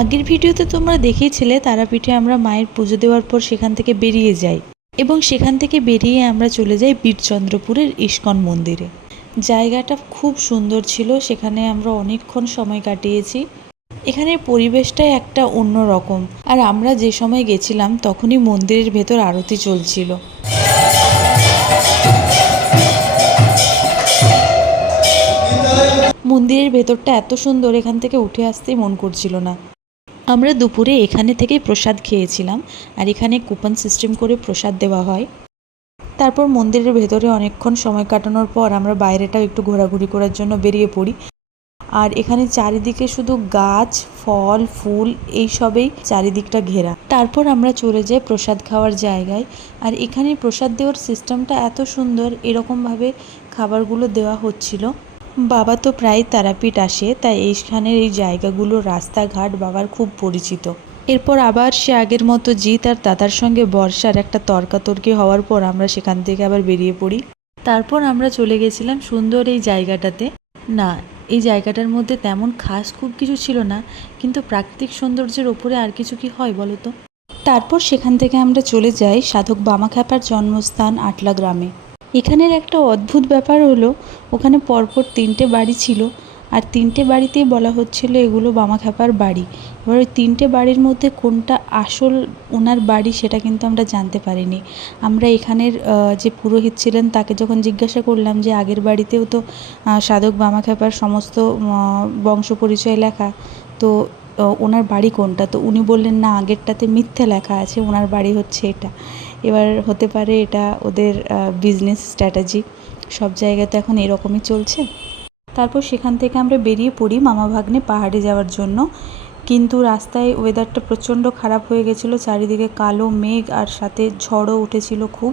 আগের ভিডিওতে তোমরা দেখিয়েছিলে তারাপীঠে আমরা মায়ের পুজো দেওয়ার পর সেখান থেকে বেরিয়ে যাই এবং সেখান থেকে বেরিয়ে আমরা চলে যাই বীরচন্দ্রপুরের ইস্কন মন্দিরে। জায়গাটা খুব সুন্দর ছিল, সেখানে আমরা অনেকক্ষণ সময় কাটিয়েছি। এখানের পরিবেশটাই একটা অন্য রকম। আর আমরা যে সময় গেছিলাম তখনই মন্দিরের ভেতর আরতি চলছিল। মন্দিরের ভেতরটা এত সুন্দর, এখান থেকে উঠে আসতেই মন করছিল না। আমরা দুপুরে এখানে থেকেই প্রসাদ খেয়েছিলাম, আর এখানে কুপন সিস্টেম করে প্রসাদ দেওয়া হয়। তারপর মন্দিরের ভেতরে অনেকক্ষণ সময় কাটানোর পর আমরা বাইরেটাও একটু ঘোরাঘুরি করার জন্য বেরিয়ে পড়ি। আর এখানে চারিদিকে শুধু গাছ, ফল, ফুল এইসবেই চারিদিকটা ঘেরা। তারপর আমরা চলে যাই প্রসাদ খাওয়ার জায়গায়। আর এখানে প্রসাদ দেওয়ার সিস্টেমটা এত সুন্দর, এরকমভাবে খাবারগুলো দেওয়া হচ্ছিল। বাবা তো প্রায় তারাপীঠ আসে, তাই এইখানের এই জায়গাগুলো, রাস্তাঘাট বাবার খুব পরিচিত। এরপর আবার সে আগের মতো জিৎ আর দাদার সঙ্গে বর্ষার একটা তর্কাতর্কি হওয়ার পর আমরা সেখান থেকে আবার বেরিয়ে পড়ি। তারপর আমরা চলে গেছিলাম সুন্দর এই জায়গাটাতে। না, এই জায়গাটার মধ্যে তেমন খাস খুব কিছু ছিল না, কিন্তু প্রাকৃতিক সৌন্দর্যের ওপরে আর কিছু কি হয় বলো তো। তারপর সেখান থেকে আমরা চলে যাই সাধক বামাখ্যাপার জন্মস্থান আটলা গ্রামে। এখানের একটা অদ্ভুত ব্যাপার হলো, ওখানে পরপর 3টে বাড়ি ছিল, আর 3টে বাড়িতেই বলা হচ্ছিল এগুলো বামাখ্যাপার বাড়ি। এবার ওই 3টে বাড়ির মধ্যে কোনটা আসল ওনার বাড়ি সেটা কিন্তু আমরা জানতে পারিনি। আমরা এখানের যে পুরোহিত ছিলেন তাকে যখন জিজ্ঞাসা করলাম যে আগের বাড়িতেও তো সাধক বামাখ্যাপার সমস্ত বংশ পরিচয় লেখা, তো ওনার বাড়ি কোনটা, তো উনি বললেন না, আগেরটাতে মিথ্যে লেখা আছে, ওনার বাড়ি হচ্ছে এটা। এবার হতে পারে এটা ওদের বিজনেস স্ট্র্যাটেজি, সব জায়গাতে এখন এরকমই চলছে। তারপর সেখান থেকে আমরা বেরিয়ে পড়ি মামা ভাগ্নে পাহাড়ে যাওয়ার জন্য। কিন্তু রাস্তায় ওয়েদারটা প্রচণ্ড খারাপ হয়ে গেছিলো, চারিদিকে কালো মেঘ আর সাথে ঝড়ও উঠেছিল খুব।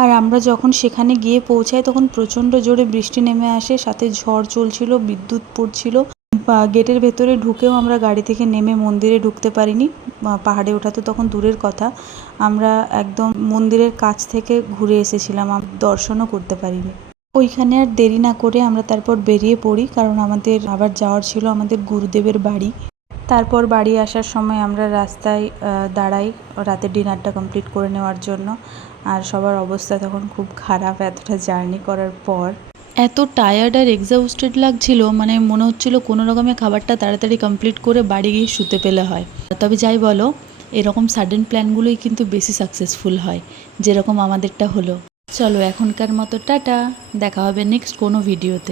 আর আমরা যখন সেখানে গিয়ে পৌঁছাই তখন প্রচণ্ড জোরে বৃষ্টি নেমে আসে, সাথে ঝড় চলছিল, বিদ্যুৎ পড়ছিল। গেটের ভেতরে ঢুকেও আমরা গাড়ি থেকে নেমে মন্দিরে ঢুকতে পারিনি, পাহাড়ে ওঠা তো তখন দূরের কথা। আমরা একদম মন্দিরের কাছ থেকে ঘুরে এসেছিলাম, দর্শনও করতে পারিনি। ওইখানে আর দেরি না করে আমরা তারপর বেরিয়ে পড়ি, কারণ আমাদের আবার যাওয়ার ছিল আমাদের গুরুদেবের বাড়ি। তারপর বাড়ি আসার সময় আমরা রাস্তায় দাঁড়াই রাতের ডিনারটা কমপ্লিট করে নেওয়ার জন্য। আর সবার অবস্থা তখন খুব খারাপ এতটা জার্নি করার পর। এত টায়ার্ড আর এক্সহস্টেড লাগছিল, মানে মনে হচ্ছিল কোনো রকমে খাবারটা তাড়াতাড়ি কমপ্লিট করে বাড়ি গিয়ে শুতে পেলে হয়। তবে যাই বলো, এরকম সাডেন প্ল্যানগুলোই কিন্তু বেশি সাকসেসফুল হয়, যেরকম আমাদেরটা হলো। চলো এখনকার মতো টাটা, দেখা হবে নেক্সট কোনো ভিডিওতে।